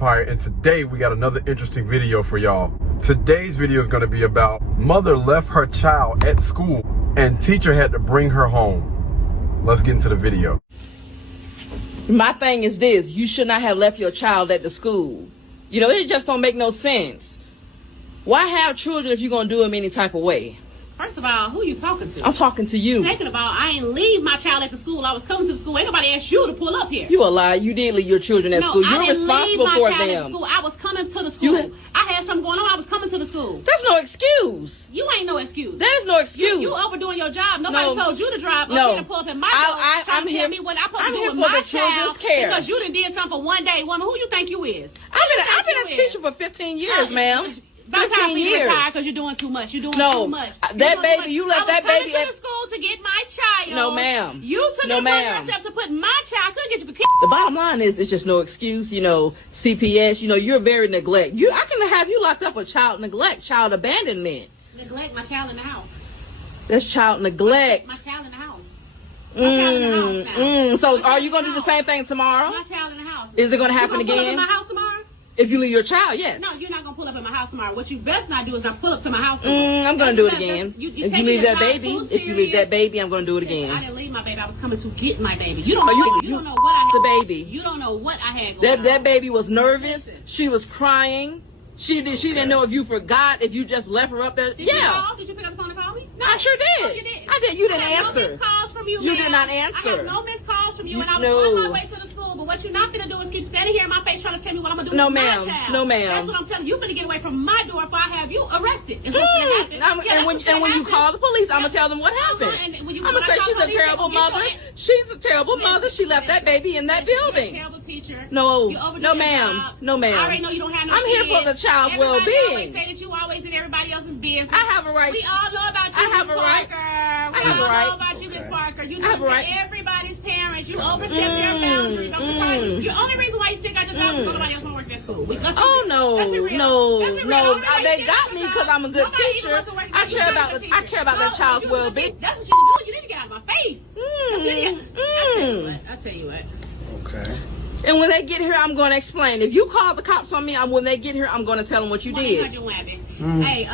Empire, and today we got another interesting video for y'all. Today's video is going to be about mother left her child at school and teacher had to bring her home. Let's get into the video. My thing is this: you should not have left your child at the school. You know, it just don't make no sense. Why have children if you're gonna do them any type of way? First of all, who you talking to? I'm talking to you. Second of all, I ain't leave my child at the school. I was coming to the school. Ain't nobody asked you to pull up here. You a lie. You did leave your children at school. You're responsible for them. No, I didn't leave my child at the school. I was coming to the school. I had something going on. I was coming to the school. That's no excuse. You ain't no excuse. There's no excuse. You overdoing your job. Nobody told you to drive up here and pull up in my door. I'm here. Tell me what I'm supposed to do with my child because you done did something for one day. Woman, who you think you is? I've been a teacher for 15 years, ma'am. By the time you retire, because you're doing too much. You're doing too much. That baby, you left that baby at the school to get my child. No, ma'am. You took it upon yourself to put my child. I couldn't get you for kids. The bottom line is, it's just no excuse. You know, CPS. You know, you're very neglect. I can have you locked up for child neglect, child abandonment. Neglect my child in the house. That's child neglect. My child in the house. My child in the house now. So, are you gonna do the same thing tomorrow? My child in the house. Is it gonna happen again? Pull up in my house tomorrow? If you leave your child, yes. No, you're not gonna pull up at my house tomorrow. What you best not do is not pull up to my house tomorrow. I'm gonna do it again. If you leave that baby, I'm gonna do it again. I didn't leave my baby. I was coming to get my baby. You don't know. You don't know what I had. The baby. You don't know what I had going on. That baby was nervous. She was crying. She didn't know if you forgot, if you just left her up there. Did you call? Did you pick up the phone and call me? No. I sure did. Oh, you did. I did. You didn't answer. No missed calls from you. You did not answer. I have no missed calls from you, and I was on my way to the school. But what you're not gonna do is keep standing here in my face trying to tell me what I'm gonna do with my child. No, ma'am. That's what I'm telling you. You're gonna get away from my door if I have you arrested. Is what's gonna happen. And when you call the police, I'm gonna tell them what happened. I'm gonna say she's a terrible mother. She's a terrible mother. She left that baby in that building. Terrible teacher. No, ma'am. No, ma'am. I already know you don't have no I'm here for the child's well-being. Always say that you always in everybody else's business. I have a right. We all know about you, Miss Parker. We all know about you, Miss Parker. You know everybody's parents. You overstep their boundaries. I'm surprised. The only reason why you still got your job is nobody else want to work at school. No. They got me because I'm a good teacher. I care about their child's well-being. That's what you do. You need to get out of my face. I tell you what. Okay. And when they get here, I'm going to explain. If you call the cops on me, when they get here, I'm going to tell them what you did. Hey,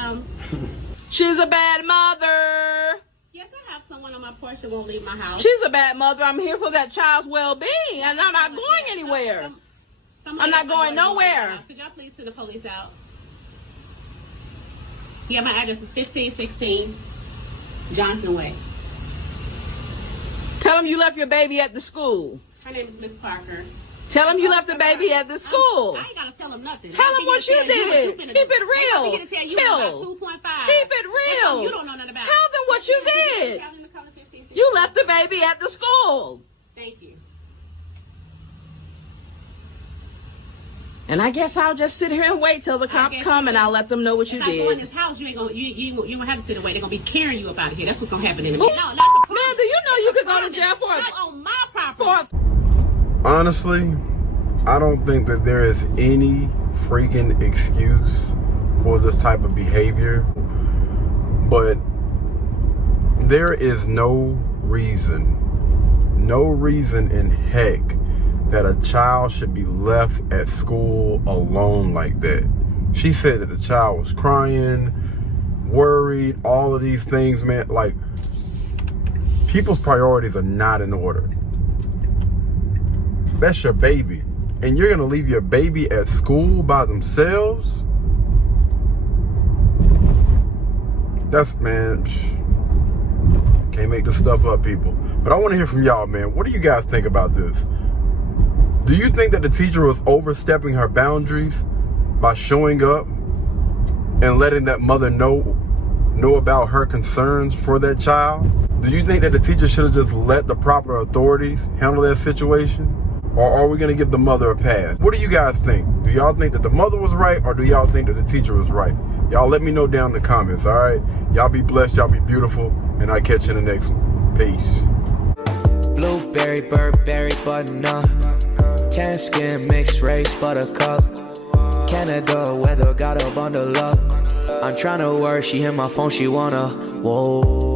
she's a bad mother. Yes, I have someone on my porch that won't leave my house. She's a bad mother. I'm here for that child's well-being, and I'm not going anywhere. I'm not going nowhere. Could y'all please send the police out? Yeah, my address is 1516 Johnson Way. Tell them you left your baby at the school. Her name is Miss Parker. Tell them you left the baby at the school. I ain't gotta tell them nothing. Tell them what you did. Keep it real. Keep it real. You don't know nothing about. Tell them what you did. You left the baby at the school. Thank you. And I guess I'll just sit here and wait till the cops come, and I'll let them know what you did. If I go in this house, you ain't gonna have to sit and wait. They're gonna be carrying you up out of here. That's what's gonna happen in a minute. No, that's a problem. Man, do you know you could go to jail for on my property? Honestly, I don't think that there is any freaking excuse for this type of behavior, but there is no reason in heck that a child should be left at school alone like that. She said that the child was crying, worried, all of these things, man. Like, people's priorities are not in order. That's your baby. And you're gonna leave your baby at school by themselves? Can't make this stuff up, people. But I want to hear from y'all, man. What do you guys think about this? Do you think that the teacher was overstepping her boundaries by showing up and letting that mother know about her concerns for that child? Do you think that the teacher should have just let the proper authorities handle that situation? Or are we going to give the mother a pass? What do you guys think? Do y'all think that the mother was right, or do y'all think that the teacher was right? Y'all let me know down in the comments, all right? Y'all be blessed, y'all be beautiful, and I'll catch you in the next one. Peace. Blueberry, Burberry, button-up. Tan skin, mixed race, buttercup. Canada weather, got a bundle up. I'm tryna work, she hit my phone, she wanna, whoa.